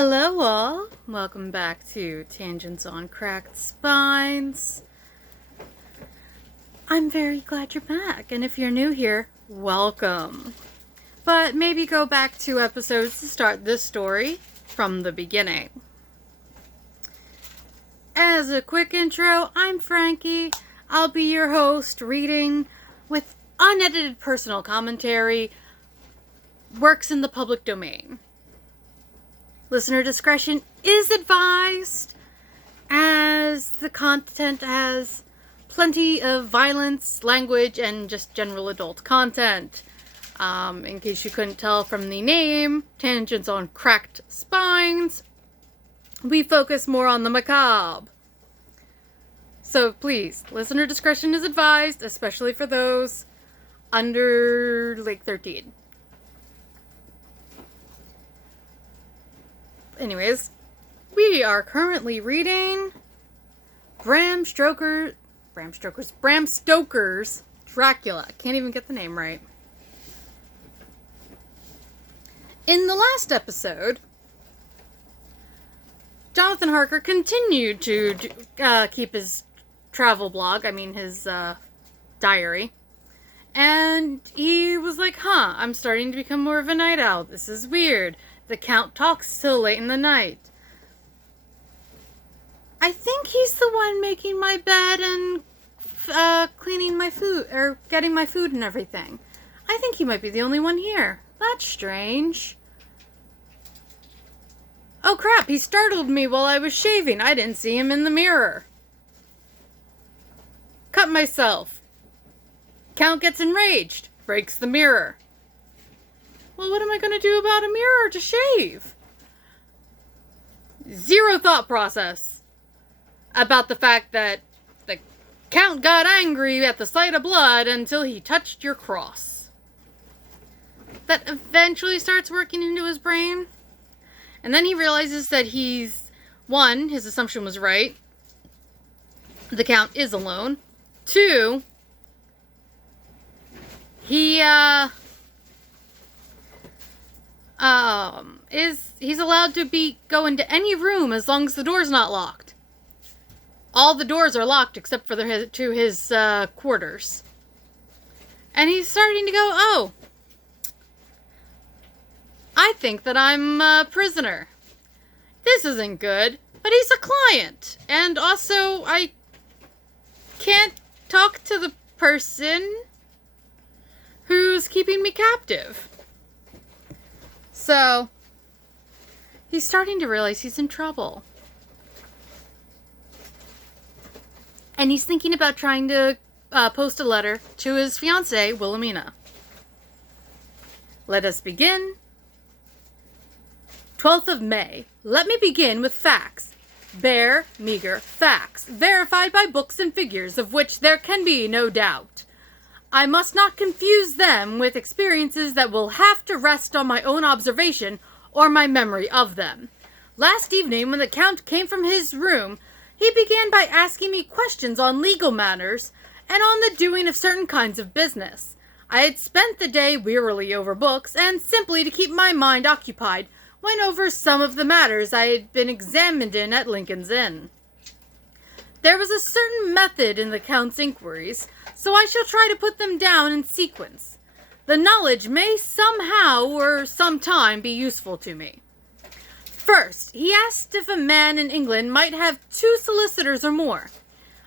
Hello all, welcome back to Tangents on Cracked Spines. I'm very glad you're back, and if you're new here, welcome. But maybe go back 2 episodes to start this story from the beginning. As a quick intro, I'm Frankie. I'll be your host, reading with unedited personal commentary, works in the public domain. Listener discretion is advised, as the content has plenty of violence, language, and just general adult content. In case you couldn't tell from the name, Tangents on Cracked Spines, we focus more on the macabre. So please, listener discretion is advised, especially for those under, 13. Anyways, we are currently reading Bram Stoker's Dracula. Can't even get the name right. In the last episode, Jonathan Harker continued to keep his travel blog, his diary, and he was like, I'm starting to become more of a night owl. This is weird. The Count talks till late in the night. I think he's the one making my bed and cleaning my food, or getting my food and everything. I think he might be the only one here. That's strange. Oh crap, he startled me while I was shaving. I didn't see him in the mirror. Cut myself. Count gets enraged. Breaks the mirror. Well, what am I going to do about a mirror to shave? Zero thought process about the fact that the Count got angry at the sight of blood until he touched your cross. That eventually starts working into his brain. And then he realizes that his assumption was right. The Count is alone. 2, he's allowed to go into any room as long as the door's not locked. All the doors are locked except for his quarters. And he's starting to go, I think that I'm a prisoner. This isn't good, but he's a client. And also, I can't talk to the person who's keeping me captive. So, he's starting to realize he's in trouble. And he's thinking about trying to post a letter to his fiancée, Wilhelmina. Let us begin. 12th of May. Let me begin with facts. Bare, meager facts, verified by books and figures, of which there can be no doubt. I must not confuse them with experiences that will have to rest on my own observation or my memory of them. Last evening, when the Count came from his room, he began by asking me questions on legal matters and on the doing of certain kinds of business. I had spent the day wearily over books, and simply to keep my mind occupied, went over some of the matters I had been examined in at Lincoln's Inn. There was a certain method in the Count's inquiries, so I shall try to put them down in sequence. The knowledge may somehow or sometime be useful to me. First, he asked if a man in England might have 2 solicitors or more.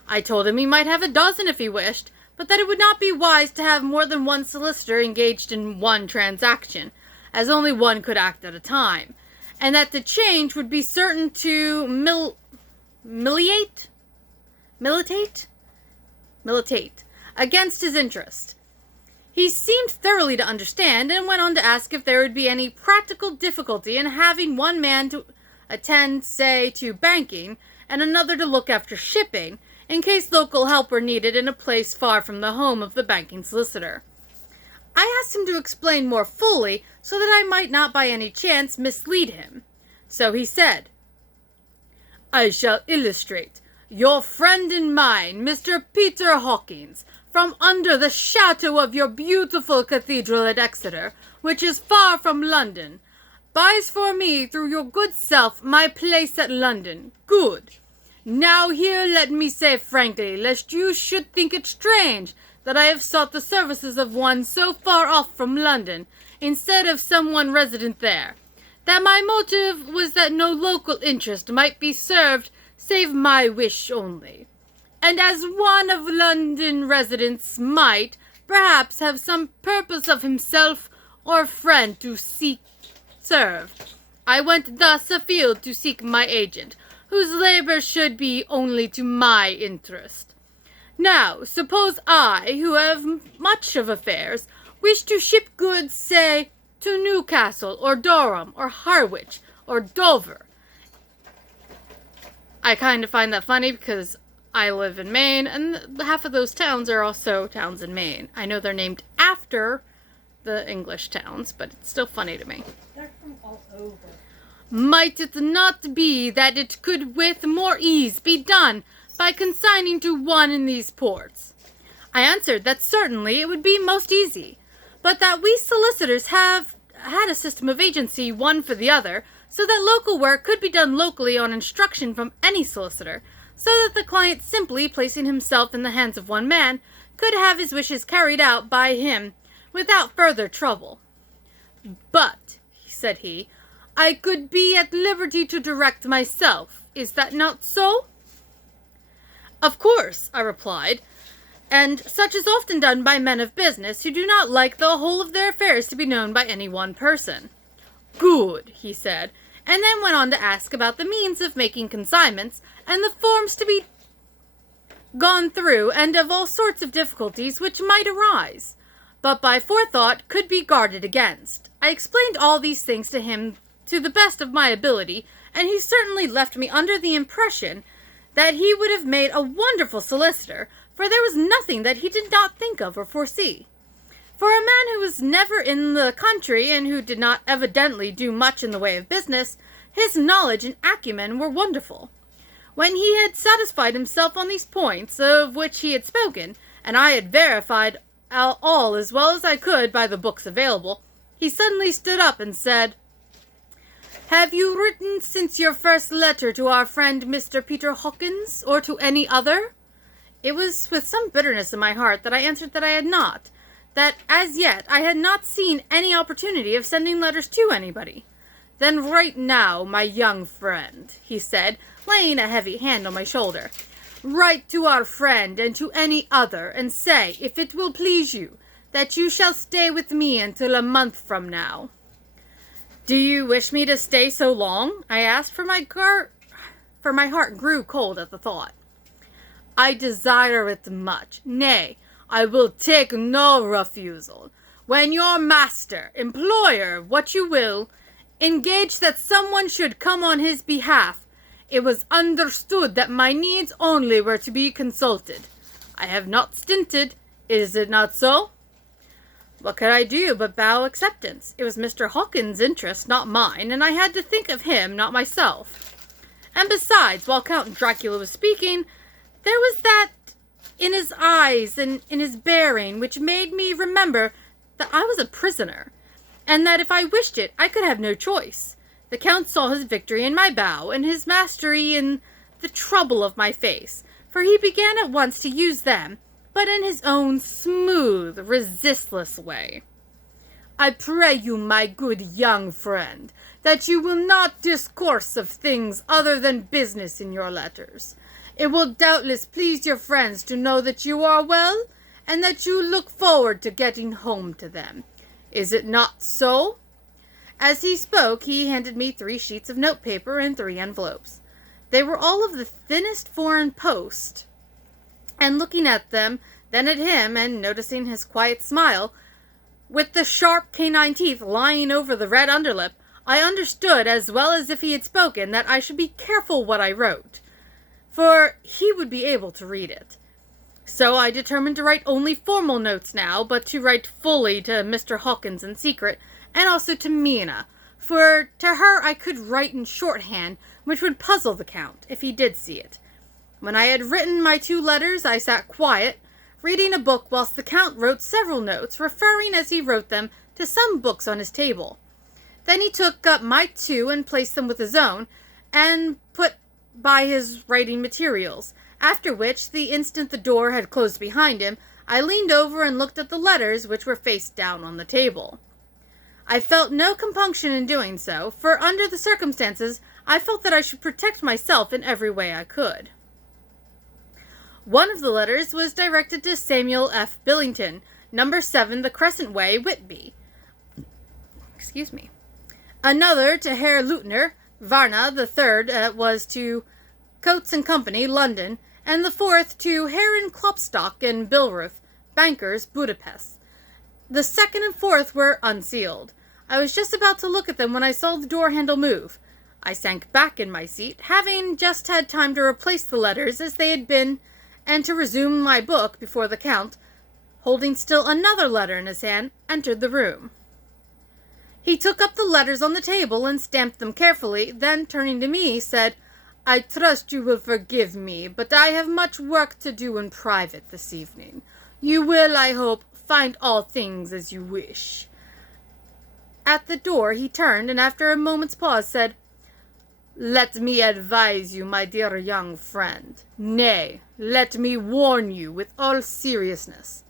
I told him he might have a dozen if he wished, but that it would not be wise to have more than one solicitor engaged in one transaction, as only one could act at a time, and that the change would be certain to militate against his interest. He seemed thoroughly to understand, and went on to ask if there would be any practical difficulty in having one man to attend, say, to banking, and another to look after shipping, in case local help were needed in a place far from the home of the banking solicitor. I asked him to explain more fully, so that I might not by any chance mislead him. So he said, I shall illustrate. Your friend and mine, Mr. Peter Hawkins, from under the shadow of your beautiful cathedral at Exeter, which is far from London, buys for me through your good self my place at London. Good. Now here let me say frankly, lest you should think it strange that I have sought the services of one so far off from London, instead of someone resident there, that my motive was that no local interest might be served save my wish only. And as one of London residents might, perhaps, have some purpose of himself or friend to serve, I went thus afield to seek my agent, whose labor should be only to my interest. Now, suppose I, who have much of affairs, wish to ship goods, say, to Newcastle, or Durham, or Harwich, or Dover. I kind of find that funny because I live in Maine, and half of those towns are also towns in Maine. I know they're named after the English towns, but it's still funny to me. They're from all over. Might it not be that it could with more ease be done by consigning to one in these ports? I answered that certainly it would be most easy, but that we solicitors have had a system of agency one for the other, so that local work could be done locally on instruction from any solicitor, so that the client, simply placing himself in the hands of one man, could have his wishes carried out by him without further trouble. But, said he, I could be at liberty to direct myself. Is that not so? Of course, I replied, and such is often done by men of business who do not like the whole of their affairs to be known by any one person. Good, he said, and then went on to ask about the means of making consignments, and the forms to be gone through, and of all sorts of difficulties which might arise, but by forethought could be guarded against. I explained all these things to him to the best of my ability, and he certainly left me under the impression that he would have made a wonderful solicitor, for there was nothing that he did not think of or foresee. For a man who was never in the country, and who did not evidently do much in the way of business, his knowledge and acumen were wonderful. When he had satisfied himself on these points of which he had spoken, and I had verified all as well as I could by the books available, he suddenly stood up and said, Have you written since your first letter to our friend Mr. Peter Hawkins, or to any other? It was with some bitterness in my heart that I answered that I had not, that as yet I had not seen any opportunity of sending letters to anybody. Then write now, my young friend, he said, laying a heavy hand on my shoulder. Write to our friend and to any other, and say, if it will please you, that you shall stay with me until a month from now. Do you wish me to stay so long? I asked, for my heart grew cold at the thought. I desire it much. Nay, I will take no refusal. When your master, employer, what you will, engaged that someone should come on his behalf, it was understood that my needs only were to be consulted. I have not stinted. Is it not so? What could I do but bow acceptance? It was Mr. Hawkins' interest, not mine, and I had to think of him, not myself. And besides, while Count Dracula was speaking, there was that in his eyes and in his bearing which made me remember that I was a prisoner, and that if I wished it, I could have no choice. The Count saw his victory in my bow, and his mastery in the trouble of my face, for he began at once to use them, but in his own smooth, resistless way. I pray you, my good young friend, that you will not discourse of things other than business in your letters. It will doubtless please your friends to know that you are well, and that you look forward to getting home to them. Is it not so? As he spoke, he handed me 3 sheets of notepaper and 3 envelopes. They were all of the thinnest foreign post, and looking at them, then at him, and noticing his quiet smile, with the sharp canine teeth lying over the red underlip, I understood as well as if he had spoken that I should be careful what I wrote, for he would be able to read it. So I determined to write only formal notes now, but to write fully to Mr. Hawkins in secret, and also to Mina, for to her I could write in shorthand, which would puzzle the Count, if he did see it. When I had written my 2 letters, I sat quiet, reading a book whilst the Count wrote several notes, referring as he wrote them to some books on his table. Then he took up my 2 and placed them with his own, and put by his writing materials, after which, the instant the door had closed behind him, I leaned over and looked at the letters which were face down on the table. I felt no compunction in doing so, for under the circumstances, I felt that I should protect myself in every way I could. One of the letters was directed to Samuel F. Billington, number 7 the Crescent Way, Whitby. Excuse me. Another to Herr Leutner, Varna. The third was to Coates and Company, London, and the fourth to Herren Klopstock and Billruth, bankers, Budapest. The second and fourth were unsealed. I was just about to look at them when I saw the door handle move. I sank back in my seat, having just had time to replace the letters as they had been, and to resume my book before the Count, holding still another letter in his hand, entered the room. He took up the letters on the table and stamped them carefully, then, turning to me, said, "I trust you will forgive me, but I have much work to do in private this evening. You will, I hope, find all things as you wish." At the door he turned, and after a moment's pause said, "Let me advise you, my dear young friend, nay, let me warn you with all seriousness,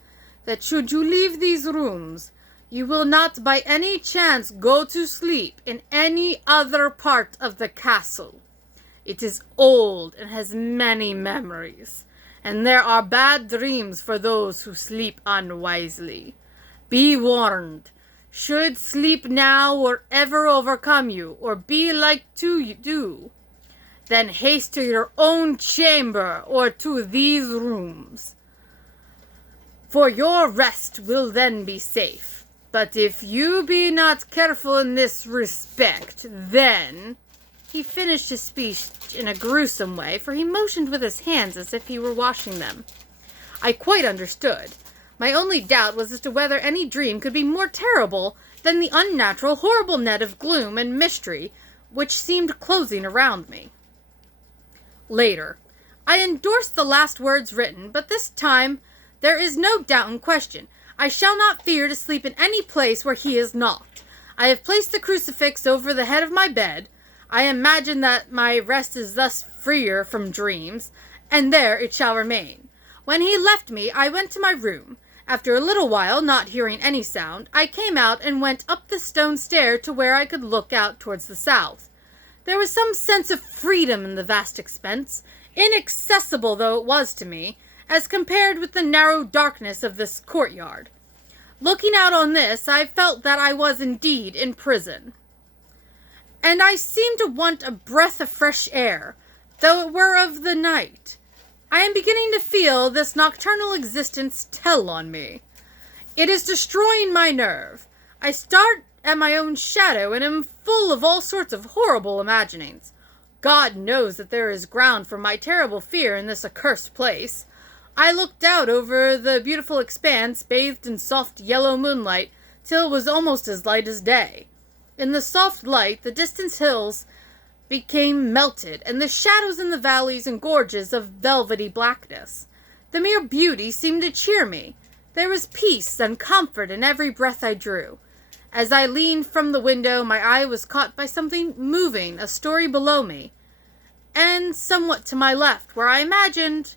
that should you leave these rooms, you will not by any chance go to sleep in any other part of the castle. It is old and has many memories, and there are bad dreams for those who sleep unwisely. Be warned. Should sleep now or ever overcome you, or be like to you do, then haste to your own chamber or to these rooms. For your rest will then be safe. But if you be not careful in this respect, then—" He finished his speech in a gruesome way, for he motioned with his hands as if he were washing them. I quite understood. My only doubt was as to whether any dream could be more terrible than the unnatural, horrible net of gloom and mystery which seemed closing around me. Later, I endorsed the last words written, but this time there is no doubt in question. I shall not fear to sleep in any place where he is not. I have placed the crucifix over the head of my bed. I imagine that my rest is thus freer from dreams, and there it shall remain. When he left me, I went to my room. After a little while, not hearing any sound, I came out and went up the stone stair to where I could look out towards the south. There was some sense of freedom in the vast expanse, inaccessible though it was to me, as compared with the narrow darkness of this courtyard. Looking out on this, I felt that I was indeed in prison. And I seemed to want a breath of fresh air, though it were of the night. I am beginning to feel this nocturnal existence tell on me. It is destroying my nerve. I start at my own shadow and am full of all sorts of horrible imaginings. God knows that there is ground for my terrible fear in this accursed place. I looked out over the beautiful expanse, bathed in soft yellow moonlight, till it was almost as light as day. In the soft light, the distant hills became melted, and the shadows in the valleys and gorges of velvety blackness. The mere beauty seemed to cheer me. There was peace and comfort in every breath I drew. As I leaned from the window, my eye was caught by something moving a story below me, and somewhat to my left, where I imagined,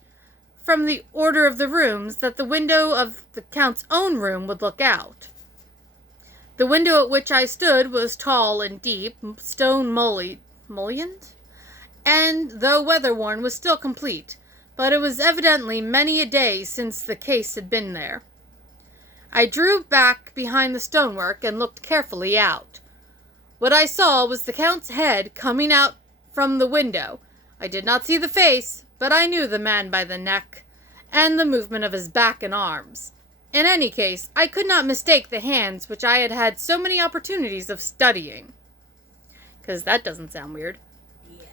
from the order of the rooms, that the window of the Count's own room would look out. The window at which I stood was tall and deep, stone mullioned, and, though weather-worn, was still complete, but it was evidently many a day since the case had been there. I drew back behind the stonework and looked carefully out. What I saw was the Count's head coming out from the window. I did not see the face, but I knew the man by the neck, and the movement of his back and arms. In any case, I could not mistake the hands which I had had so many opportunities of studying. 'Cause that doesn't sound weird. Yeah.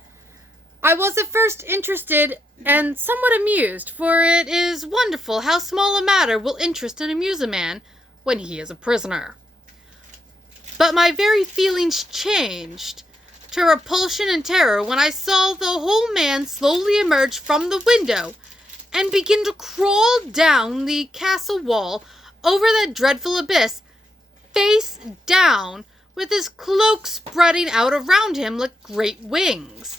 I was at first interested and somewhat amused, for it is wonderful how small a matter will interest and amuse a man when he is a prisoner. But my very feelings changed to repulsion and terror when I saw the whole man slowly emerge from the window and begin to crawl down the castle wall over that dreadful abyss, face down, with his cloak spreading out around him like great wings.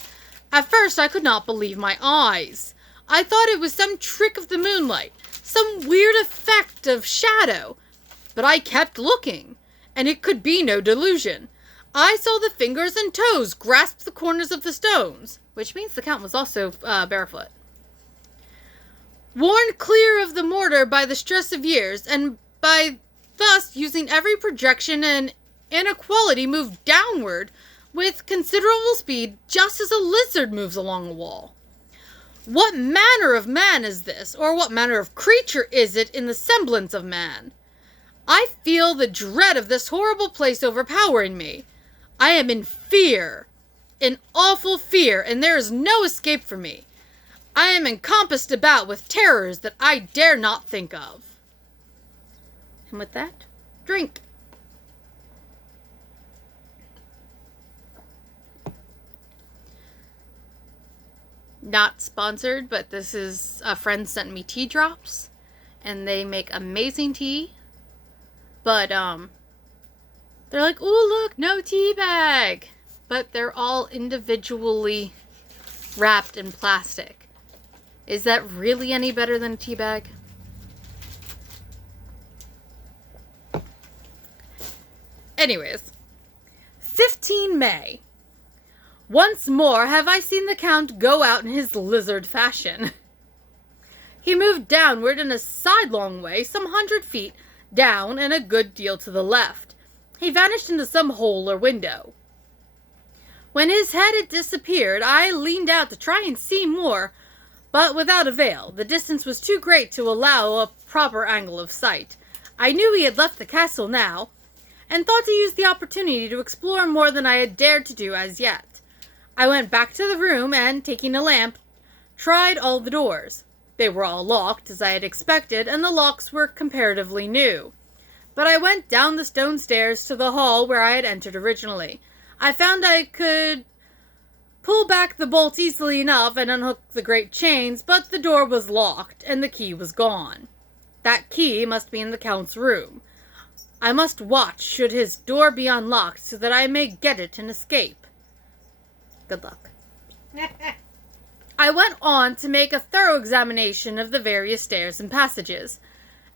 At first I could not believe my eyes. I thought it was some trick of the moonlight, some weird effect of shadow. But I kept looking, and it could be no delusion. I saw the fingers and toes grasp the corners of the stones, which means the Count was also barefoot. Worn clear of the mortar by the stress of years, and by thus using every projection and inequality, moved downward with considerable speed, just as a lizard moves along a wall. What manner of man is this, or what manner of creature is it in the semblance of man? I feel the dread of this horrible place overpowering me. I am in fear, in awful fear, and there is no escape for me. I am encompassed about with terrors that I dare not think of. And with that, drink. Not sponsored, but this is a friend sent me tea drops, and they make amazing tea. But they're like, "Ooh, look, no tea bag," but they're all individually wrapped in plastic. Is that really any better than a tea bag? Anyways, 15 May. Once more have I seen the Count go out in his lizard fashion. He moved downward in a sidelong way, some 100 feet down and a good deal to the left. He vanished into some hole or window. When his head had disappeared, I leaned out to try and see more, but without avail. The distance was too great to allow a proper angle of sight. I knew he had left the castle now, and thought to use the opportunity to explore more than I had dared to do as yet. I went back to the room and, taking a lamp, tried all the doors. They were all locked, as I had expected, and the locks were comparatively new. But I went down the stone stairs to the hall where I had entered originally. I found I could pull back the bolts easily enough and unhook the great chains, but the door was locked, and the key was gone. That key must be in the Count's room. I must watch should his door be unlocked, so that I may get it and escape. Good luck. I went on to make a thorough examination of the various stairs and passages,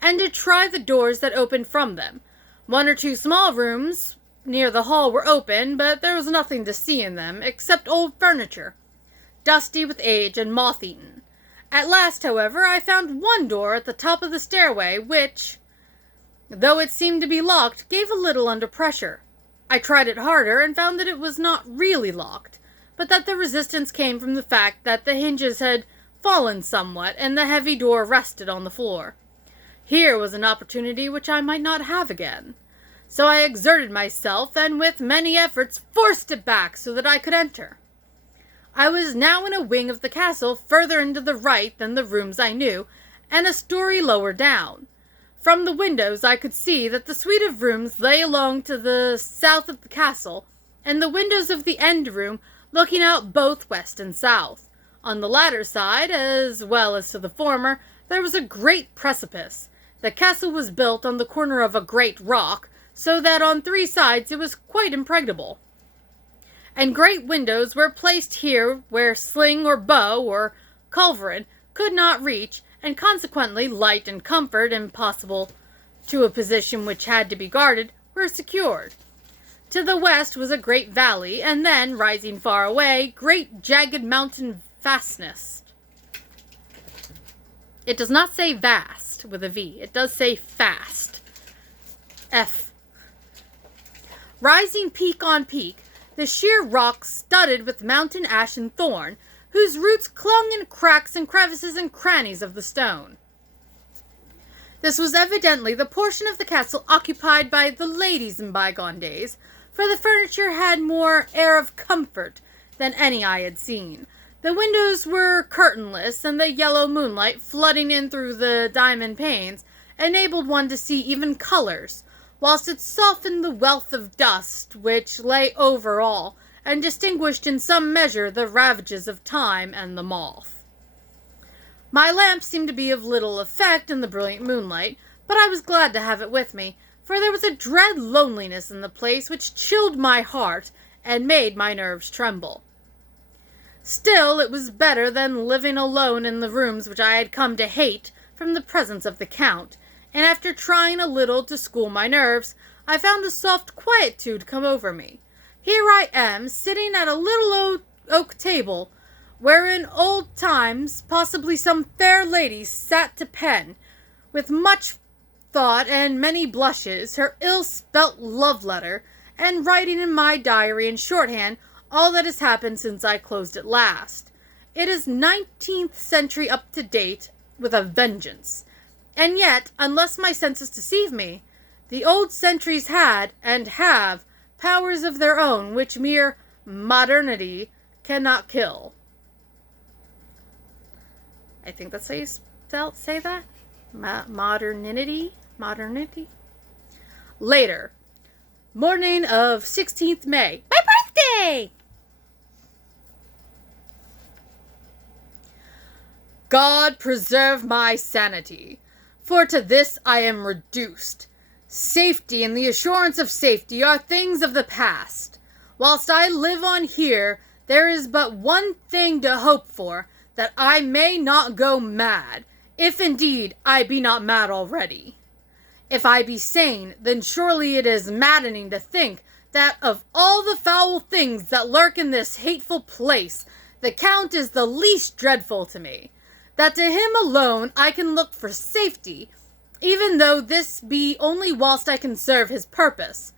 and to try the doors that opened from them. One or two small rooms near the hall were open, but there was nothing to see in them, except old furniture, dusty with age and moth-eaten. At last, however, I found one door at the top of the stairway, which, though it seemed to be locked, gave a little under pressure. I tried it harder, and found that it was not really locked, but that the resistance came from the fact that the hinges had fallen somewhat, and the heavy door rested on the floor. Here was an opportunity which I might not have again. So I exerted myself, and with many efforts forced it back so that I could enter. I was now in a wing of the castle further into the right than the rooms I knew, and a story lower down. From the windows I could see that the suite of rooms lay along to the south of the castle, and the windows of the end room looking out both west and south. On the latter side, as well as to the former, there was a great precipice. The castle was built on the corner of a great rock, so that on three sides it was quite impregnable. And great windows were placed here where sling or bow or culverin could not reach, and consequently light and comfort, impossible to a position which had to be guarded, were secured. To the west was a great valley, and then, rising far away, great jagged mountain fastness. It does not say vast with a V. It does say fast. F. Rising peak on peak, the sheer rocks studded with mountain ash and thorn, whose roots clung in cracks and crevices and crannies of the stone. This was evidently the portion of the castle occupied by the ladies in bygone days, for the furniture had more air of comfort than any I had seen. The windows were curtainless, and the yellow moonlight, flooding in through the diamond panes, enabled one to see even colors, whilst it softened the wealth of dust which lay over all, and distinguished in some measure the ravages of time and the moth. My lamp seemed to be of little effect in the brilliant moonlight, but I was glad to have it with me, for there was a dread loneliness in the place which chilled my heart and made my nerves tremble. Still, it was better than living alone in the rooms which I had come to hate from the presence of the Count, and after trying a little to school my nerves, I found a soft quietude come over me. Here I am, sitting at a little oak table, where in old times possibly some fair lady sat to pen, with much thought and many blushes, her ill-spelt love-letter, and writing in my diary in shorthand all that has happened since I closed it last. It is 19th century up to date with a vengeance. And yet, unless my senses deceive me, the old centuries had, and have, powers of their own which mere modernity cannot kill. I think that's how you say that? Modernity? Later. Morning of 16th May. My birthday! God preserve my sanity, for to this I am reduced. Safety and the assurance of safety are things of the past. Whilst I live on here, there is but one thing to hope for, that I may not go mad, if indeed I be not mad already. If I be sane, then surely it is maddening to think that of all the foul things that lurk in this hateful place, the Count is the least dreadful to me, that to him alone I can look for safety, even though this be only whilst I can serve his purpose.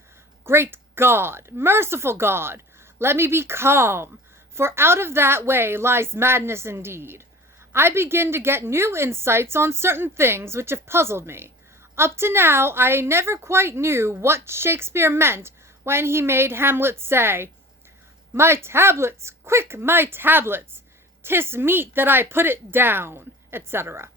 Great God, merciful God, let me be calm, for out of that way lies madness indeed. I begin to get new insights on certain things which have puzzled me. Up to now, I never quite knew what Shakespeare meant when he made Hamlet say, "My tablets, quick, my tablets, 'tis meet that I put it down," etc.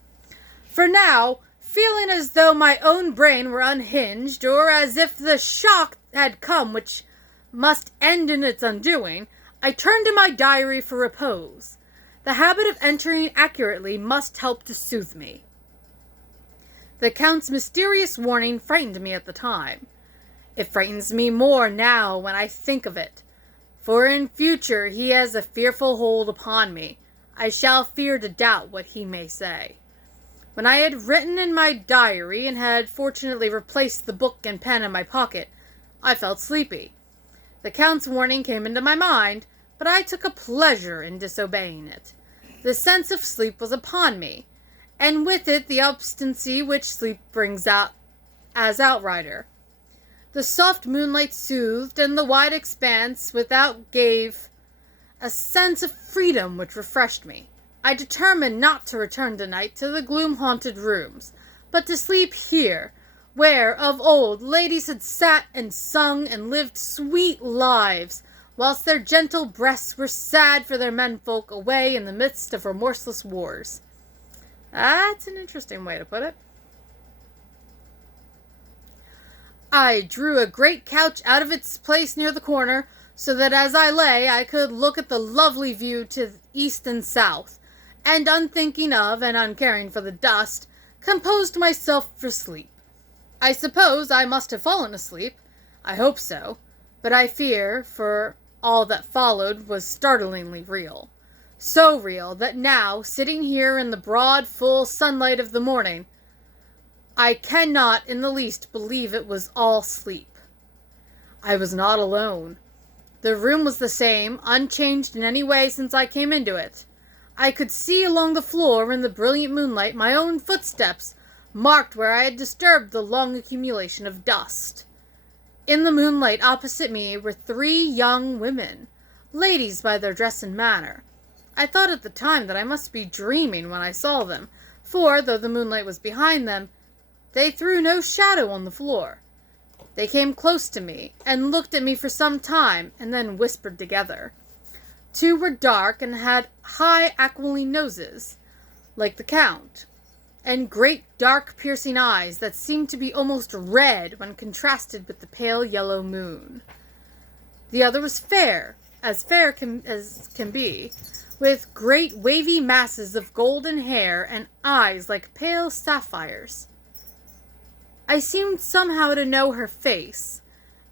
For now, feeling as though my own brain were unhinged, or as if the shock had come which must end in its undoing, I turned to my diary for repose. The habit of entering accurately must help to soothe me. The Count's mysterious warning frightened me at the time. It frightens me more now when I think of it, for in future he has a fearful hold upon me. I shall fear to doubt what he may say. When I had written in my diary and had fortunately replaced the book and pen in my pocket, I felt sleepy. The Count's warning came into my mind, but I took a pleasure in disobeying it. The sense of sleep was upon me, and with it the obstinacy which sleep brings out as outrider. The soft moonlight soothed, and the wide expanse without gave a sense of freedom which refreshed me. I determined not to return tonight to the gloom-haunted rooms, but to sleep here, where of old ladies had sat and sung and lived sweet lives, whilst their gentle breasts were sad for their menfolk away in the midst of remorseless wars. That's an interesting way to put it. I drew a great couch out of its place near the corner, so that as I lay I could look at the lovely view to the east and south, and unthinking of and uncaring for the dust, composed myself for sleep. I suppose I must have fallen asleep. I hope so, but I fear, for all that followed was startlingly real. So real that now, sitting here in the broad, full sunlight of the morning, I cannot in the least believe it was all sleep. I was not alone. The room was the same, unchanged in any way since I came into it. I could see along the floor in the brilliant moonlight my own footsteps, marked where I had disturbed the long accumulation of dust. In the moonlight opposite me were 3 young women, ladies by their dress and manner. I thought at the time that I must be dreaming when I saw them, for, though the moonlight was behind them, they threw no shadow on the floor. They came close to me, and looked at me for some time, and then whispered together. 2 were dark, and had high aquiline noses, like the Count, and great dark piercing eyes that seemed to be almost red when contrasted with the pale yellow moon. The other was fair as can be, with great wavy masses of golden hair and eyes like pale sapphires. I seemed somehow to know her face,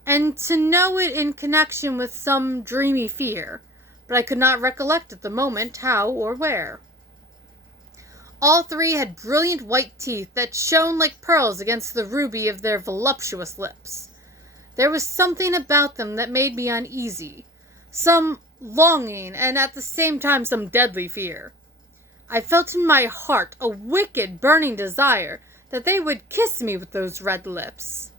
and to know it in connection with some dreamy fear, but I could not recollect at the moment how or where. All three had brilliant white teeth that shone like pearls against the ruby of their voluptuous lips. There was something about them that made me uneasy, some longing and at the same time some deadly fear. I felt in my heart a wicked burning desire that they would kiss me with those red lips.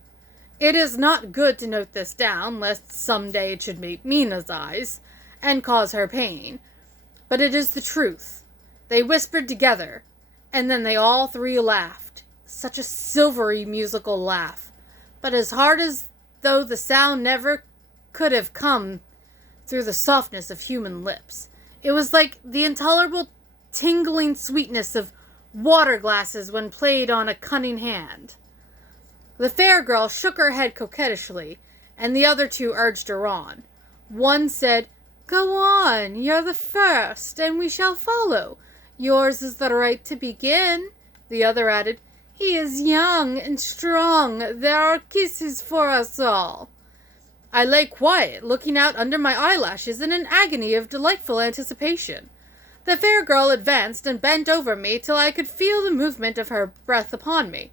It is not good to note this down, lest some day it should meet Mina's eyes, and cause her pain. But it is the truth. They whispered together, and then they all three laughed. Such a silvery musical laugh, but as hard as though the sound never could have come through the softness of human lips. It was like the intolerable tingling sweetness of water glasses when played on a cunning hand. The fair girl shook her head coquettishly, and the other two urged her on. One said, "Go on, you're the first, and we shall follow. Yours is the right to begin." The other added, "He is young and strong. There are kisses for us all." I lay quiet, looking out under my eyelashes in an agony of delightful anticipation. The fair girl advanced and bent over me till I could feel the movement of her breath upon me.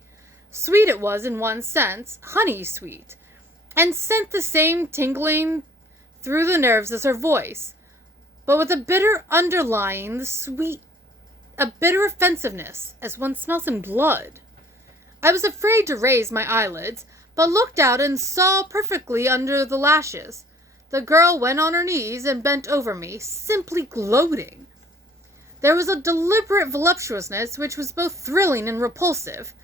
Sweet it was in one sense, honey sweet, and sent the same tingling through the nerves as her voice, but with a bitter underlying, a bitter offensiveness, as one smells in blood. I was afraid to raise my eyelids, but looked out and saw perfectly under the lashes. The girl went on her knees and bent over me, simply gloating. There was a deliberate voluptuousness which was both thrilling and repulsive,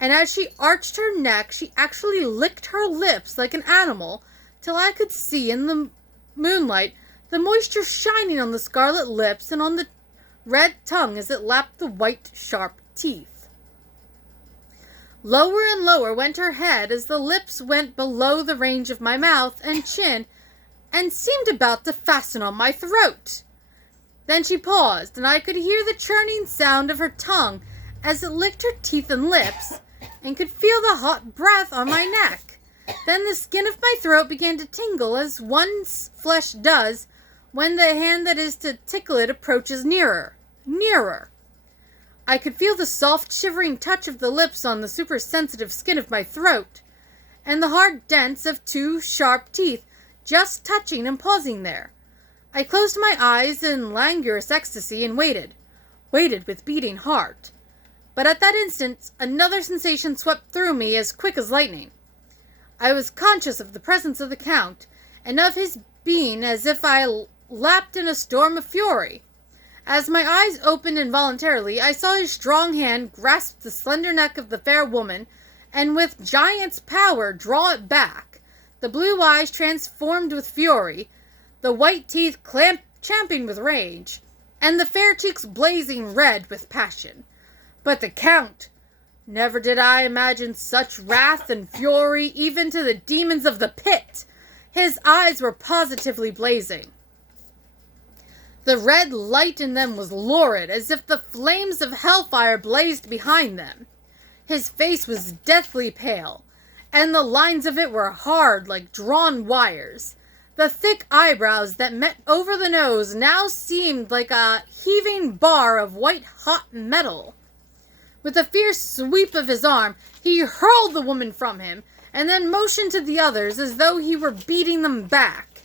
and as she arched her neck, she actually licked her lips like an animal, till I could see in the moonlight the moisture shining on the scarlet lips and on the red tongue as it lapped the white, sharp teeth. Lower and lower went her head as the lips went below the range of my mouth and chin, and seemed about to fasten on my throat. Then she paused, and I could hear the churning sound of her tongue as it licked her teeth and lips, and could feel the hot breath on my neck. Then the skin of my throat began to tingle as one's flesh does when the hand that is to tickle it approaches nearer. I could feel the soft, shivering touch of the lips on the supersensitive skin of my throat, and the hard dents of two sharp teeth just touching and pausing there. I closed my eyes in languorous ecstasy and waited with beating heart. But at that instant, another sensation swept through me as quick as lightning. I was conscious of the presence of the Count, and of his being as if I lapped in a storm of fury. As my eyes opened involuntarily, I saw his strong hand grasp the slender neck of the fair woman, and with giant's power draw it back, the blue eyes transformed with fury, the white teeth champing with rage, and the fair cheeks blazing red with passion. But the Count! Never did I imagine such wrath and fury even to the demons of the pit. His eyes were positively blazing. The red light in them was lurid, as if the flames of hellfire blazed behind them. His face was deathly pale, and the lines of it were hard like drawn wires. The thick eyebrows that met over the nose now seemed like a heaving bar of white-hot metal. With a fierce sweep of his arm, he hurled the woman from him, and then motioned to the others as though he were beating them back.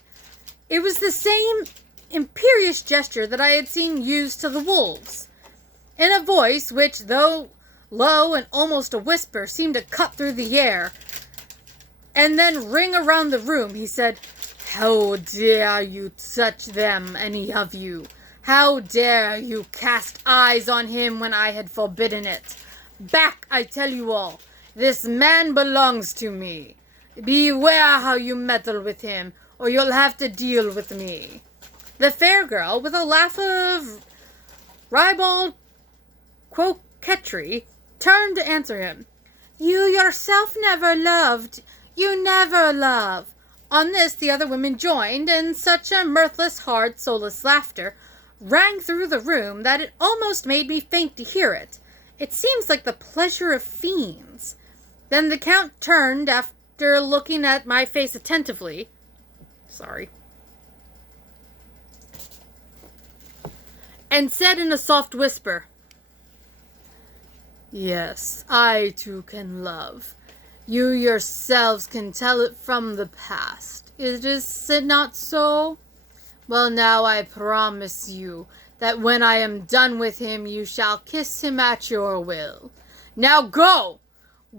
It was the same imperious gesture that I had seen used to the wolves. In a voice which, though low and almost a whisper, seemed to cut through the air, and then ring around the room, he said, "How dare you touch them, any of you? How dare you cast eyes on him when I had forbidden it? Back, I tell you all. This man belongs to me. Beware how you meddle with him, or you'll have to deal with me." The fair girl, with a laugh of ribald coquetry, turned to answer him. "You yourself never loved. You never love." On this the other women joined, and such a mirthless, hard, soulless laughter rang through the room that it almost made me faint to hear it. It seems like the pleasure of fiends. Then the Count turned after looking at my face attentively. And said in a soft whisper, "Yes, I too can love. You yourselves can tell it from the past. Is it not so? Well, now I promise you that when I am done with him, you shall kiss him at your will. Now go!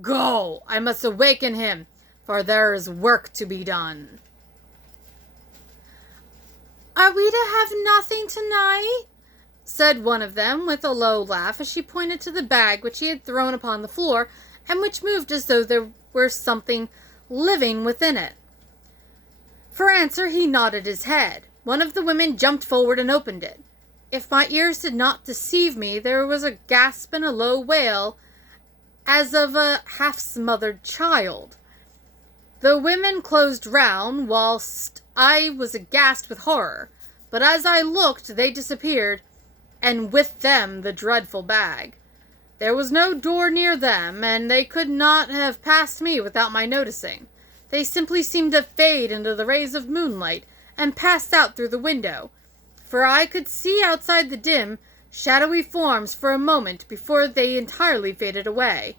Go! I must awaken him, for there is work to be done." "Are we to have nothing tonight?" said one of them with a low laugh as she pointed to the bag which he had thrown upon the floor and which moved as though there were something living within it. For answer he nodded his head. One of the women jumped forward and opened it. If my ears did not deceive me, there was a gasp and a low wail as of a half-smothered child. The women closed round whilst I was aghast with horror, but as I looked they disappeared, and with them the dreadful bag. There was no door near them, and they could not have passed me without my noticing. They simply seemed to fade into the rays of moonlight and passed out through the window, for I could see outside the dim, shadowy forms for a moment before they entirely faded away.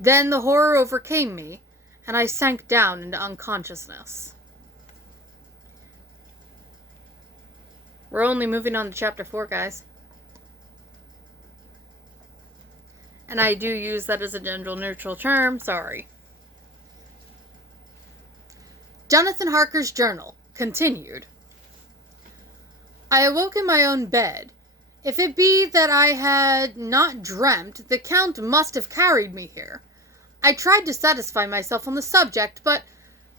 Then the horror overcame me, and I sank down into unconsciousness. We're only moving on to chapter 4, guys. And I do use that as a gender neutral term, sorry. Jonathan Harker's journal, continued. I awoke in my own bed. If it be that I had not dreamt, the Count must have carried me here. I tried to satisfy myself on the subject, but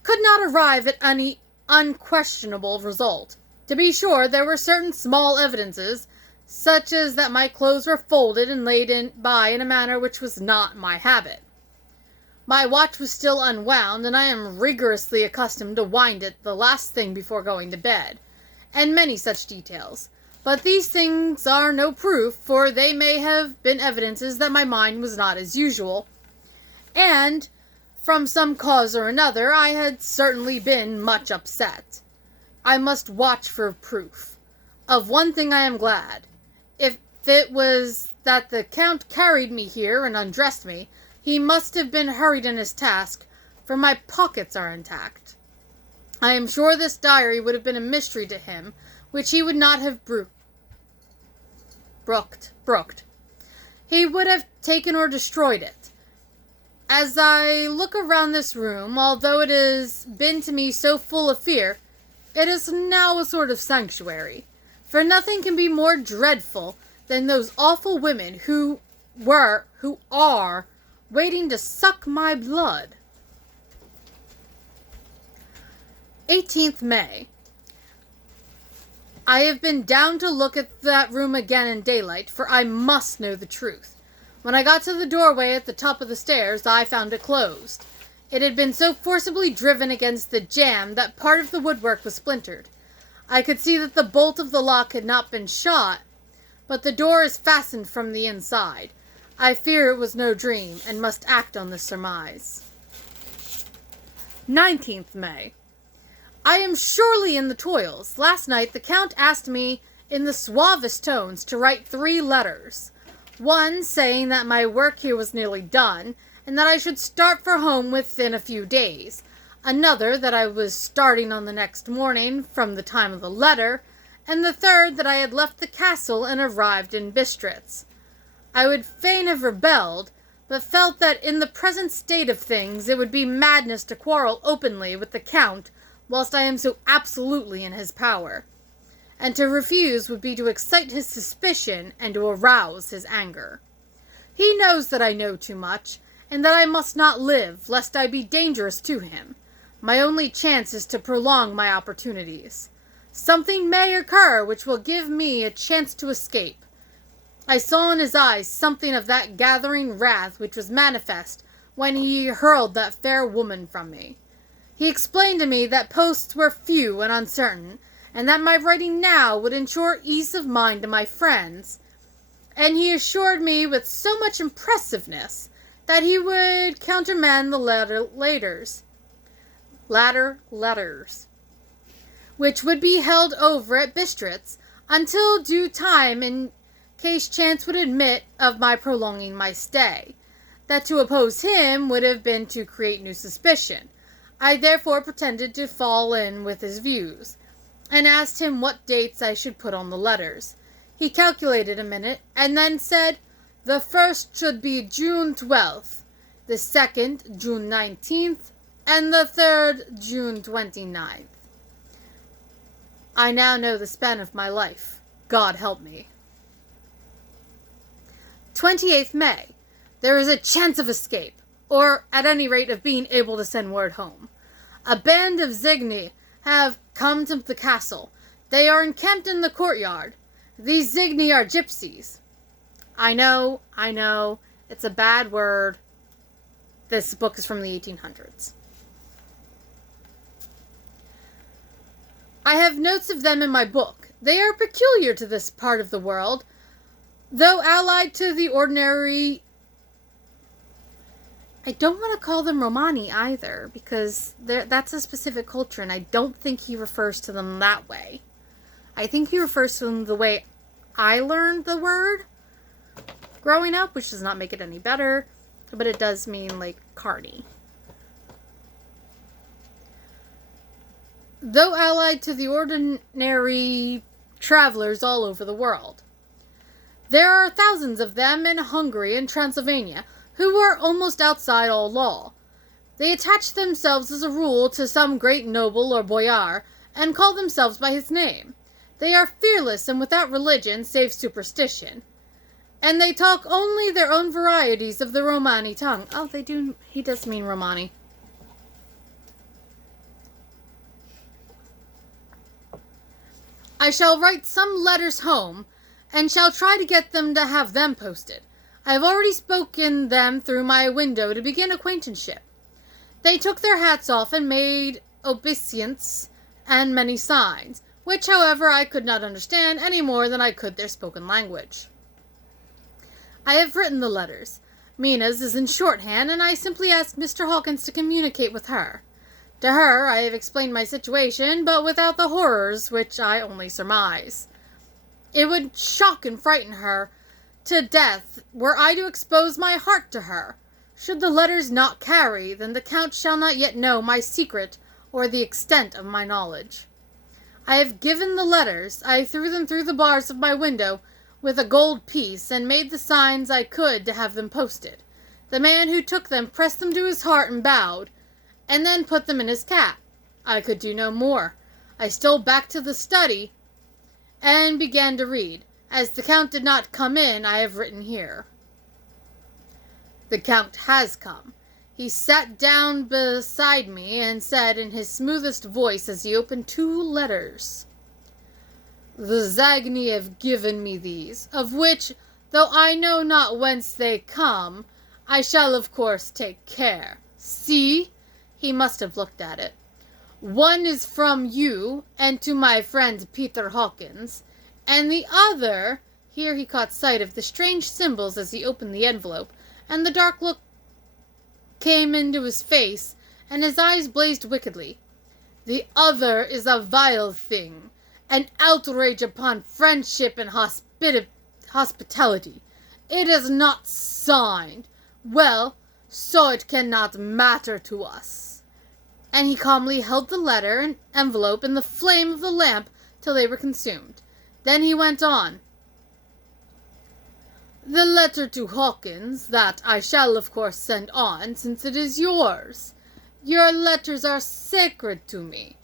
could not arrive at any unquestionable result. To be sure, there were certain small evidences, such as that my clothes were folded and laid by in a manner which was not my habit. My watch was still unwound, and I am rigorously accustomed to wind it the last thing before going to bed, and many such details. But these things are no proof, for they may have been evidences that my mind was not as usual, and, from some cause or another, I had certainly been much upset. I must watch for proof. Of one thing I am glad. If it was that the Count carried me here and undressed me, he must have been hurried in his task, for my pockets are intact. I am sure this diary would have been a mystery to him, which he would not have brooked. He would have taken or destroyed it. As I look around this room, although it has been to me so full of fear, it is now a sort of sanctuary, for nothing can be more dreadful than those awful women who are waiting to suck my blood. 18th May. I have been down to look at that room again in daylight, for I must know the truth. When I got to the doorway at the top of the stairs, I found it closed. It had been so forcibly driven against the jamb that part of the woodwork was splintered. I could see that the bolt of the lock had not been shot, but the door is fastened from the inside. I fear it was no dream, and must act on this surmise. 19th May. I am surely in the toils. Last night the Count asked me in the suavest tones to write 3 letters. One saying that my work here was nearly done, and that I should start for home within a few days. Another that I was starting on the next morning from the time of the letter, and the third that I had left the castle and arrived in Bistritz. I would fain have rebelled, but felt that in the present state of things it would be madness to quarrel openly with the Count whilst I am so absolutely in his power, and to refuse would be to excite his suspicion and to arouse his anger. He knows that I know too much, and that I must not live, lest I be dangerous to him. My only chance is to prolong my opportunities. Something may occur which will give me a chance to escape. I saw in his eyes something of that gathering wrath which was manifest when he hurled that fair woman from me. He explained to me that posts were few and uncertain, and that my writing now would ensure ease of mind to my friends, and he assured me with so much impressiveness that he would countermand the latter letters, which would be held over at Bistritz until due time in case chance would admit of my prolonging my stay. That to oppose him would have been to create new suspicion. I therefore pretended to fall in with his views, and asked him what dates I should put on the letters. He calculated a minute, and then said, "The first should be June 12th, the second June 19th, and the third June 29th. I now know the span of my life. God help me. 28th May. There is a chance of escape, or at any rate of being able to send word home. A band of Zigni have come to the castle. They are encamped in the courtyard. These Zigni are gypsies." I know, it's a bad word. This book is from the 1800s. "I have notes of them in my book. They are peculiar to this part of the world, though allied to the ordinary. I don't want to call them Romani either, because that's a specific culture, and I don't think he refers to them that way. I think he refers to them the way I learned the word growing up, which does not make it any better, but it does mean, like, carny. Though allied to the ordinary travelers all over the world. There are thousands of them in Hungary and Transylvania, who are almost outside all law. They attach themselves as a rule to some great noble or boyar, and call themselves by his name. They are fearless and without religion, save superstition. And they talk only their own varieties of the Romani tongue." Oh, they do. He does mean Romani. "I shall write some letters home, and shall try to get them to have them posted. I have already spoken them through my window to begin acquaintanceship. They took their hats off and made obeisance and many signs, which, however, I could not understand any more than I could their spoken language. I have written the letters. Mina's is in shorthand, and I simply asked Mr. Hawkins to communicate with her. To her I have explained my situation, but without the horrors which I only surmise. It would shock and frighten her to death were I to expose my heart to her. Should the letters not carry, then the Count shall not yet know my secret or the extent of my knowledge. I have given the letters. I threw them through the bars of my window with a gold piece, and made the signs I could to have them posted. The man who took them pressed them to his heart and bowed, and then put them in his cap. I could do no more. I stole back to the study and began to read. As the Count did not come in, I have written here. The Count has come. He sat down beside me and said in his smoothest voice as he opened 2 letters, The Zagni have given me these, of which, though I know not whence they come, I shall of course take care. See, he must have looked at it. One is from you and to my friend Peter Hawkins, and the other, here he caught sight of the strange symbols as he opened the envelope, and the dark look came into his face, and his eyes blazed wickedly. The other is a vile thing, an outrage upon friendship and hospitality. It is not signed. Well, so it cannot matter to us. And he calmly held the letter and envelope in the flame of the lamp till they were consumed. Then he went on. The letter to Hawkins, that I shall of course send on, since it is yours. Your letters are sacred to me.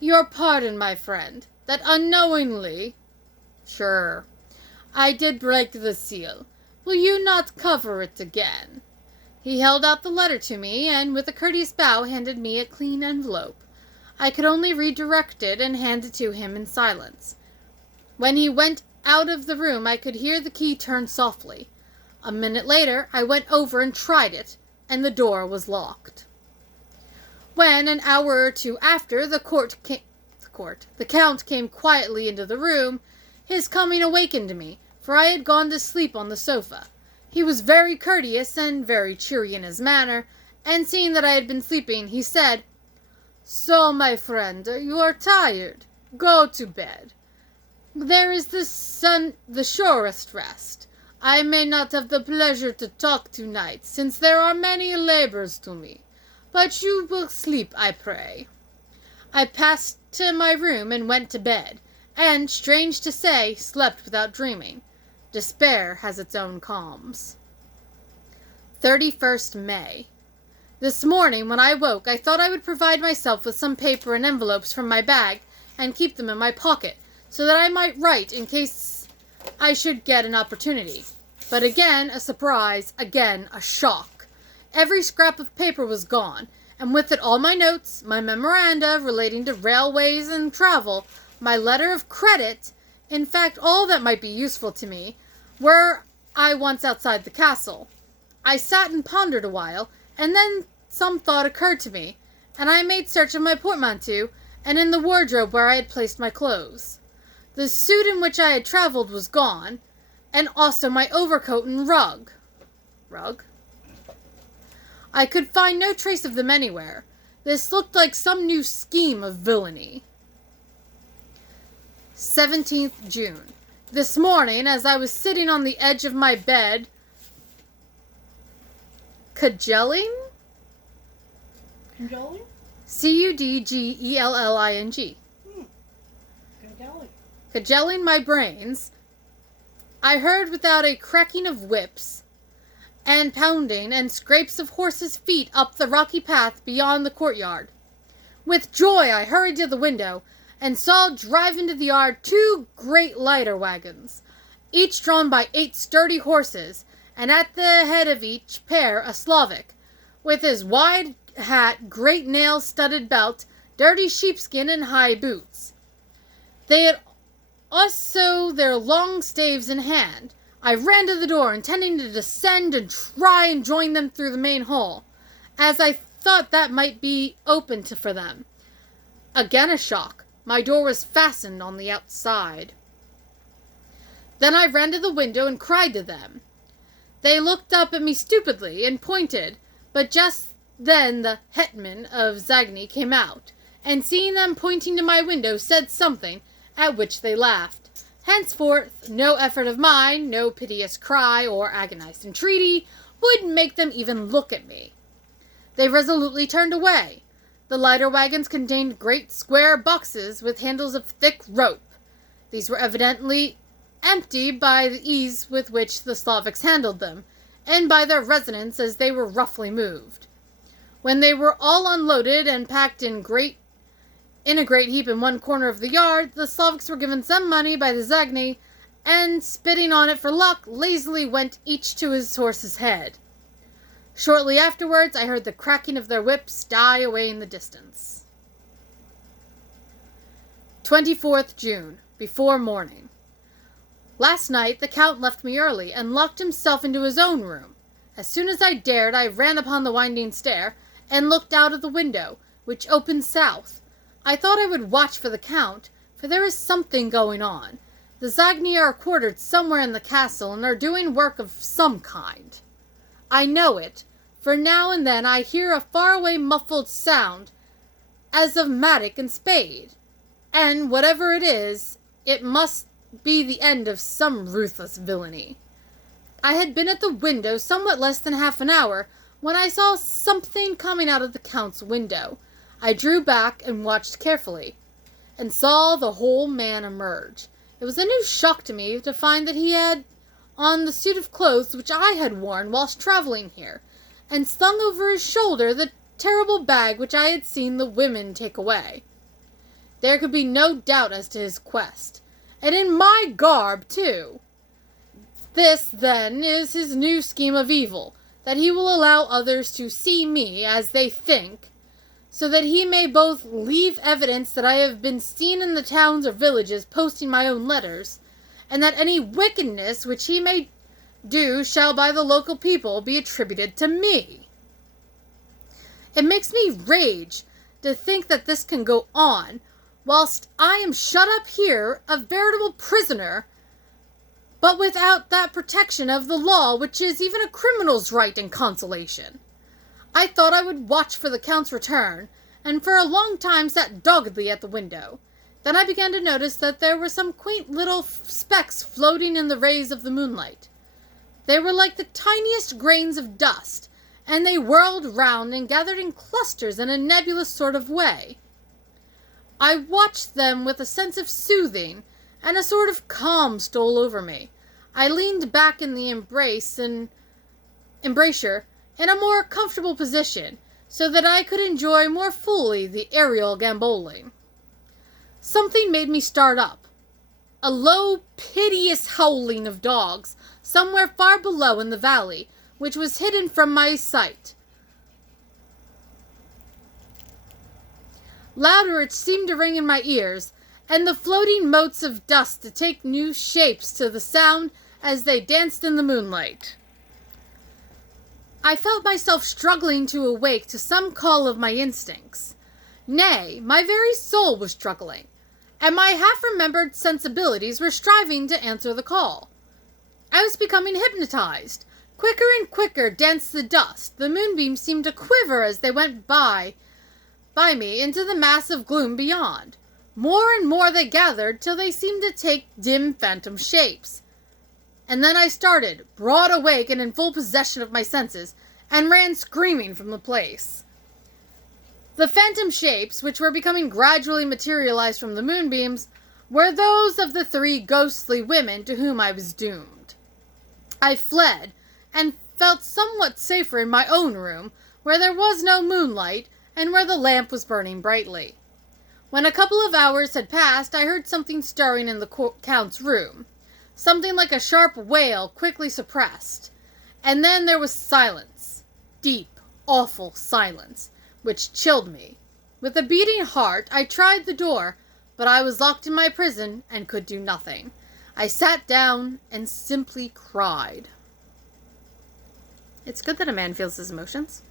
Your pardon, my friend, that unknowingly, sure, I did break the seal. Will you not cover it again? He held out the letter to me, and with a courteous bow handed me a clean envelope. I could only redirect it and hand it to him in silence. When he went out of the room, I could hear the key turn softly. A minute later, I went over and tried it, and the door was locked. When, an hour or two after, the Count came quietly into the room, his coming awakened me, for I had gone to sleep on the sofa. He was very courteous and very cheery in his manner, and seeing that I had been sleeping, he said, "So, my friend, you are tired. Go to bed. There is the surest rest. I may not have the pleasure to talk tonight, since there are many labors to me, but you will sleep, I pray." I passed to my room and went to bed, and, strange to say, slept without dreaming. Despair has its own calms. 31st May. This morning, when I woke, I thought I would provide myself with some paper and envelopes from my bag and keep them in my pocket, so that I might write in case I should get an opportunity. But again a surprise, again a shock. Every scrap of paper was gone, and with it all my notes, my memoranda relating to railways and travel, my letter of credit, in fact all that might be useful to me, were I once outside the castle. I sat and pondered a while, and then some thought occurred to me, and I made search of my portmanteau and in the wardrobe where I had placed my clothes. The suit in which I had travelled was gone, and also my overcoat and rug. I could find no trace of them anywhere. This looked like some new scheme of villainy. 17th June. This morning, as I was sitting on the edge of my bed, cajoling? Cudgelling? Cajoling my brains, I heard without a cracking of whips, and pounding and scrapes of horses' feet up the rocky path beyond the courtyard. With joy I hurried to the window, and saw drive into the yard 2 great lighter wagons, each drawn by 8 sturdy horses, and at the head of each pair a Slavic, with his wide hat, great nail-studded belt, dirty sheepskin, and high boots. They had also their long staves in hand. I ran to the door, intending to descend and try and join them through the main hall, as I thought that might be open for them. Again a shock. My door was fastened on the outside. Then I ran to the window and cried to them. They looked up at me stupidly and pointed, but just then the hetman of Zagny came out, and seeing them pointing to my window, said something, at which they laughed. Henceforth, no effort of mine, no piteous cry or agonized entreaty, would make them even look at me. They resolutely turned away. The lighter wagons contained great square boxes with handles of thick rope. These were evidently empty by the ease with which the Slavics handled them, and by their resonance as they were roughly moved. When they were all unloaded and packed in a great heap in one corner of the yard, the Slavics were given some money by the Zagny, and, spitting on it for luck, lazily went each to his horse's head. Shortly afterwards, I heard the cracking of their whips die away in the distance. 24th June, before morning. Last night, the Count left me early, and locked himself into his own room. As soon as I dared, I ran upon the winding stair, and looked out of the window, which opened south. I thought I would watch for the Count, for there is something going on. The Zagny are quartered somewhere in the castle, and are doing work of some kind. I know it, for now and then I hear a faraway muffled sound, as of mattock and spade, and whatever it is, it must be the end of some ruthless villainy. I had been at the window somewhat less than half an hour, when I saw something coming out of the Count's window. I drew back and watched carefully, and saw the whole man emerge. It was a new shock to me to find that he had on the suit of clothes which I had worn whilst travelling here, and slung over his shoulder the terrible bag which I had seen the women take away. There could be no doubt as to his quest, and in my garb, too. This, then, is his new scheme of evil, that he will allow others to see me as they think, so that he may both leave evidence that I have been seen in the towns or villages posting my own letters, and that any wickedness which he may do shall by the local people be attributed to me. It makes me rage to think that this can go on, whilst I am shut up here, a veritable prisoner, but without that protection of the law which is even a criminal's right and consolation. I thought I would watch for the Count's return, and for a long time sat doggedly at the window. Then I began to notice that there were some quaint little specks floating in the rays of the moonlight. They were like the tiniest grains of dust, and they whirled round and gathered in clusters in a nebulous sort of way. I watched them with a sense of soothing, and a sort of calm stole over me. I leaned back in the embrasure in a more comfortable position, so that I could enjoy more fully the aerial gambolling. Something made me start up. A low, piteous howling of dogs, somewhere far below in the valley, which was hidden from my sight. Louder it seemed to ring in my ears, and the floating motes of dust to take new shapes to the sound as they danced in the moonlight. I felt myself struggling to awake to some call of my instincts. Nay, my very soul was struggling, and my half-remembered sensibilities were striving to answer the call. I was becoming hypnotized. Quicker and quicker danced the dust. The moonbeams seemed to quiver as they went by me into the mass of gloom beyond. More and more they gathered till they seemed to take dim phantom shapes. And then I started, broad awake and in full possession of my senses, and ran screaming from the place. The phantom shapes, which were becoming gradually materialized from the moonbeams, were those of the 3 ghostly women to whom I was doomed. I fled, and felt somewhat safer in my own room, where there was no moonlight, and where the lamp was burning brightly. When a couple of hours had passed, I heard something stirring in the Count's room. Something like a sharp wail, quickly suppressed. And then there was silence. Deep, awful silence, which chilled me. With a beating heart, I tried the door, but I was locked in my prison and could do nothing. I sat down and simply cried. It's good that a man feels his emotions.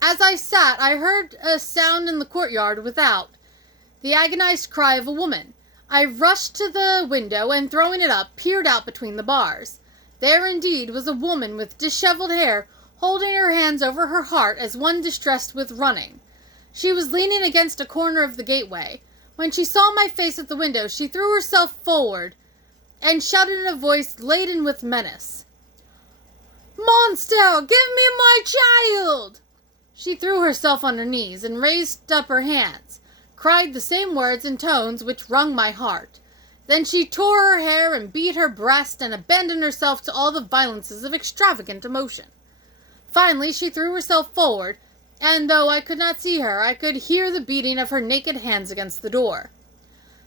As I sat, I heard a sound in the courtyard without, the agonized cry of a woman. I rushed to the window and, throwing it up, peered out between the bars. There indeed was a woman with disheveled hair, holding her hands over her heart as one distressed with running. She was leaning against a corner of the gateway. When she saw my face at the window, she threw herself forward and shouted in a voice laden with menace, "Monster, give me my child!" She threw herself on her knees and raised up her hands, cried the same words and tones which wrung my heart. Then she tore her hair and beat her breast and abandoned herself to all the violences of extravagant emotion. Finally, she threw herself forward, and though I could not see her, I could hear the beating of her naked hands against the door.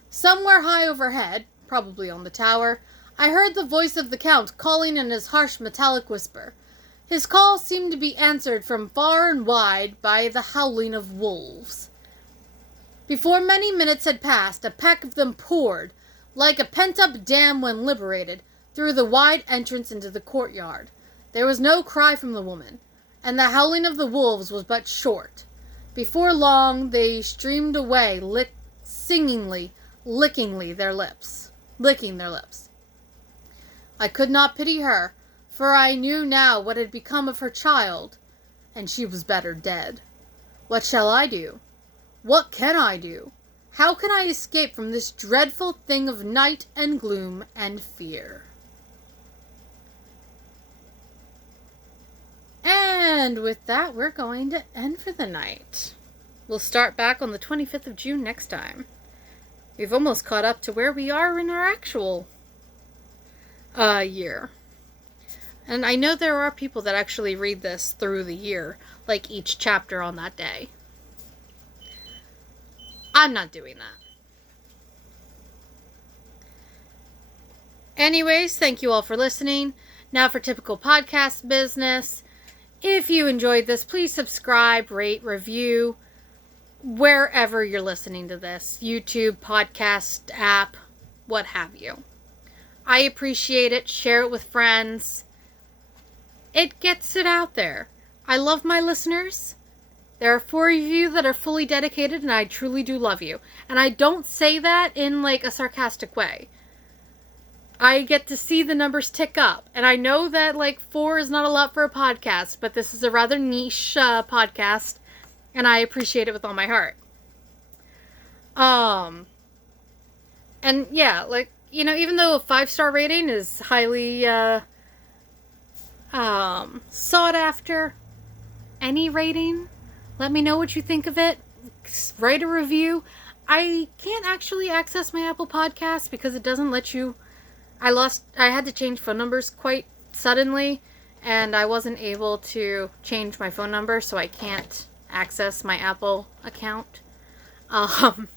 Somewhere high overhead, probably on the tower, I heard the voice of the Count calling in his harsh metallic whisper. His call seemed to be answered from far and wide by the howling of wolves. Before many minutes had passed, a pack of them poured, like a pent-up dam when liberated, through the wide entrance into the courtyard. There was no cry from the woman, and the howling of the wolves was but short. Before long, they streamed away, licking their lips. I could not pity her, for I knew now what had become of her child, and she was better dead. What shall I do? What can I do? How can I escape from this dreadful thing of night and gloom and fear? And with that, we're going to end for the night. We'll start back on the 25th of June next time. We've almost caught up to where we are in our actual year. And I know there are people that actually read this through the year, like each chapter on that day. I'm not doing that. Anyways, thank you all for listening. Now for typical podcast business. If you enjoyed this, please subscribe, rate, review, wherever you're listening to this. YouTube, podcast, app, what have you. I appreciate it. Share it with friends. It gets it out there. I love my listeners. There are 4 of you that are fully dedicated, and I truly do love you. And I don't say that in, like, a sarcastic way. I get to see the numbers tick up. And I know that, like, 4 is not a lot for a podcast, but this is a rather niche podcast, and I appreciate it with all my heart. And yeah, like, you know, even though a 5-star rating is highly sought after, any rating, let me know what you think of it. Write a review. I can't actually access my Apple Podcast because it doesn't let you. I had to change phone numbers quite suddenly, and I wasn't able to change my phone number, so I can't access my Apple account. So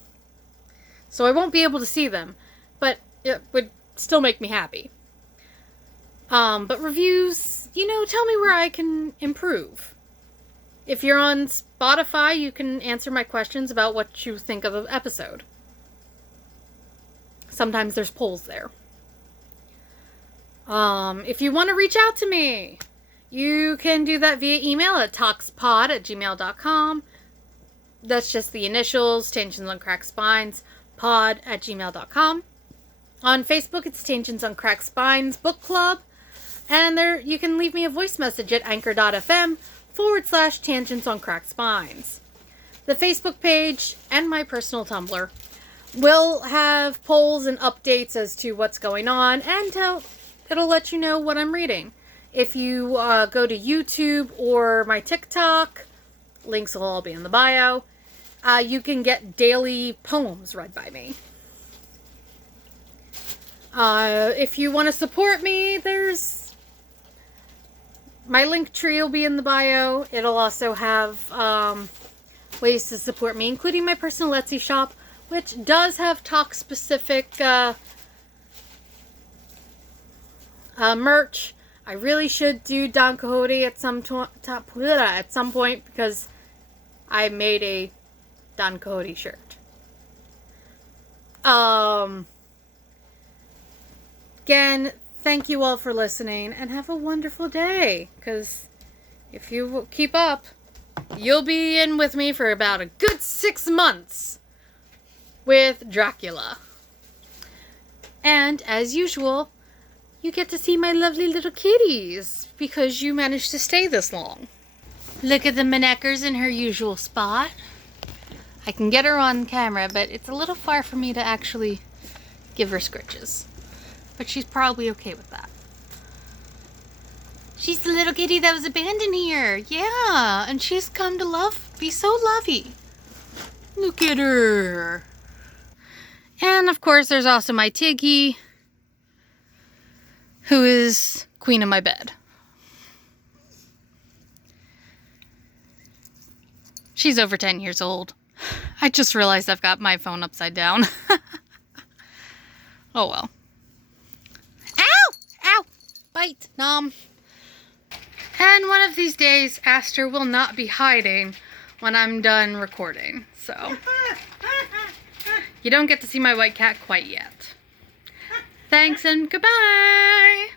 I won't be able to see them, but it would still make me happy. But reviews, you know, tell me where I can improve. If you're on Spotify, you can answer my questions about what you think of the episode. Sometimes there's polls there. If you want to reach out to me, you can do that via email at talkspod@gmail.com. That's just the initials, Tangents on Cracked Spines, pod@gmail.com. On Facebook, it's Tangents on Cracked Spines Book Club. And there you can leave me a voice message at anchor.fm/Tangents on Cracked Spines. The Facebook page and my personal Tumblr will have polls and updates as to what's going on, and it'll let you know what I'm reading. If you go to YouTube or my TikTok, links will all be in the bio, you can get daily poems read by me. If you want to support me, there's my Linktree will be in the bio. It'll also have ways to support me, including my personal Etsy shop, which does have talk-specific merch. I really should do Don Quixote at some point because I made a Don Quixote shirt. Again, thank you all for listening, and have a wonderful day, because if you keep up, you'll be in with me for about a good 6 months with Dracula. And, as usual, you get to see my lovely little kitties, because you managed to stay this long. Look at the Minecker's in her usual spot. I can get her on camera, but it's a little far for me to actually give her scritches. But she's probably okay with that. She's the little kitty that was abandoned here. Yeah, and she's come to be so lovey. Look at her. And, of course, there's also my Tiggy, who is queen of my bed. She's over 10 years old. I just realized I've got my phone upside down. Oh well. Ow! Ow! Bite! Nom. And one of these days, Aster will not be hiding when I'm done recording. So, you don't get to see my white cat quite yet. Thanks and goodbye!